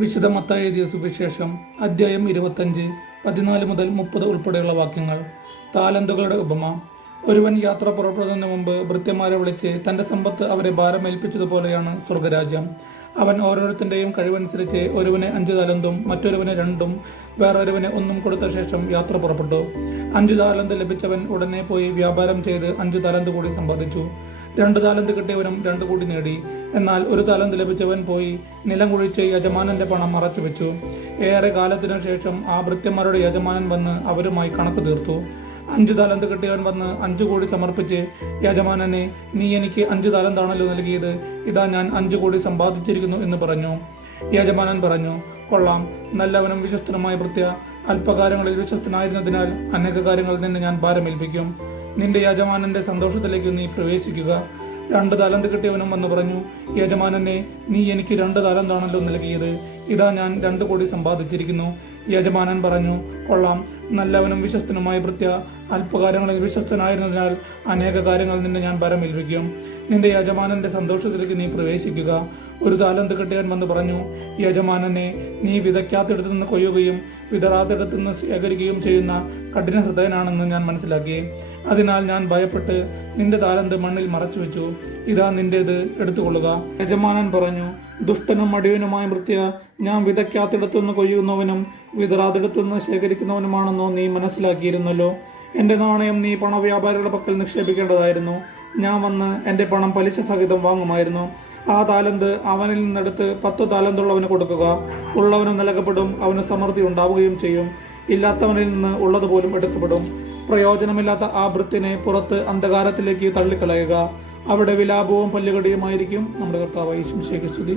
വിശുദ്ധ മത്തായി എഴുതിയ സുവിശേഷം അധ്യായം 25 14 മുതൽ 30 ഉൾപ്പെടെയുള്ള വാക്യങ്ങൾ. താലന്തുകളുടെ ഉപമ. ഒരുവൻ യാത്ര പുറപ്പെടുന്നതിന് മുമ്പ് ഭൃത്യന്മാരെ വിളിച്ച് തന്റെ സമ്പത്ത് അവരെ ഭാരമേൽപ്പിച്ചതുപോലെയാണ് സ്വർഗരാജ്യം. അവൻ ഓരോരുത്തന്റെയും കഴിവനുസരിച്ച് ഒരുവന് 5 താലന്തും മറ്റൊരുവന് 2 വേറൊരുവന് 1 കൊടുത്ത ശേഷം യാത്ര പുറപ്പെട്ടു. 5 താലന്ത് ലഭിച്ചവൻ ഉടനെ പോയി വ്യാപാരം ചെയ്ത് 5 താലന്ത് കൂടി സമ്പാദിച്ചു. 2 താലന്ത് കിട്ടിയവനും 2 കൂടി നേടി. എന്നാൽ 1 താലന്ത് ലഭിച്ചവൻ പോയി നിലം കുഴിച്ച് യജമാനന്റെ പണം മറച്ചു വെച്ചു. ഏറെ കാലത്തിനു ശേഷം ആ ഭൃത്യന്മാരുടെ യജമാനൻ വന്ന് അവരുമായി കണക്ക് തീർത്തു. 5 താലന്ത് കിട്ടിയവൻ വന്ന് 5 കോടി സമർപ്പിച്ച്, യജമാനനെ, നീ എനിക്ക് 5 താലന്താണല്ലോ നൽകിയത്, ഇതാ ഞാൻ 5 കോടി സമ്പാദിച്ചിരിക്കുന്നു എന്ന് പറഞ്ഞു. യജമാനൻ പറഞ്ഞു, കൊള്ളാം, നല്ലവനും വിശ്വസ്തനുമായ ഭൃത്യ, അല്പകാര്യങ്ങളിൽ വിശ്വസ്തനായിരുന്നതിനാൽ അനേക കാര്യങ്ങളിൽ നിന്നെ ഞാൻ ഭാരമേൽപ്പിക്കും. നിന്റെ യജമാനന്റെ സന്തോഷത്തിലേക്ക് നീ പ്രവേശിക്കുക. 2 താലന്ത് കിട്ടിയവനും വന്ന് പറഞ്ഞു, യജമാനനെ, നീ എനിക്ക് 2 താലന്താണല്ലോ നൽകിയത്, ഇതാ ഞാൻ 2 കോടി സമ്പാദിച്ചിരിക്കുന്നു. യജമാനൻ പറഞ്ഞു, കൊള്ളാം, നല്ലവനും വിശ്വസ്തനുമായ ഭൃത്യ, അല്പകാര്യങ്ങളിൽ വിശ്വസ്തനായിരുന്നതിനാൽ അനേക കാര്യങ്ങൾ നിന്നെ ഞാൻ ഭാരമേൽപ്പിക്കും. നിന്റെ യജമാനന്റെ സന്തോഷത്തിലേക്ക് നീ പ്രവേശിക്കുക. 1 താലന്ത് കിട്ടിയവൻ വന്ന് പറഞ്ഞു, യജമാനനെ, നീ വിതയ്ക്കാത്തിടത്തു നിന്ന് കൊയ്യുകയും വിതറാത്തിടത്തു നിന്ന് ശേഖരിക്കുകയും ചെയ്യുന്ന കഠിന ഹൃദയനാണെന്ന് ഞാൻ മനസ്സിലാക്കി. അതിനാൽ ഞാൻ ഭയപ്പെട്ട് നിന്റെ താലന്ത് മണ്ണിൽ മറച്ചു വെച്ചു. ഇതാ നിന്റേത്, എടുത്തുകൊള്ളുക. യജമാനൻ പറഞ്ഞു, ദുഷ്ടനും മടിയനുമായ ഭൃത്യ, ഞാൻ വിതയ്ക്കാത്തിടത്തുനിന്ന് കൊയ്യുന്നവനും വിതറാത്തിടത്തുനിന്ന് ശേഖരിക്കുന്നവനുമാണെന്നോ നീ മനസ്സിലാക്കിയിരുന്നല്ലോ. എൻ്റെ നാണയം നീ പണവ്യാപാരികളുടെ പക്കൽ നിക്ഷേപിക്കേണ്ടതായിരുന്നു. ഞാൻ വന്ന് എൻ്റെ പണം പലിശ സഹിതം വാങ്ങുമായിരുന്നു. ആ താലന്ത് അവനിൽ നിന്നെടുത്ത് 10 താലന്തുള്ളവന് കൊടുക്കുക. ഉള്ളവന് നൽകപ്പെടും, അവന് സമൃദ്ധി ഉണ്ടാവുകയും ചെയ്യും. ഇല്ലാത്തവനിൽ നിന്ന് ഉള്ളതുപോലും എടുക്കപ്പെടും. പ്രയോജനമില്ലാത്ത ആ ഭൃത്യനെ പുറത്ത് അന്ധകാരത്തിലേക്ക് തള്ളിക്കളയുക. അവിടെ വിലാപവും പല്ലുകടിയുമായിരിക്കും. നമ്മുടെ കർത്താവായ യേശുമിശിഹായ്ക്ക് സ്തുതി.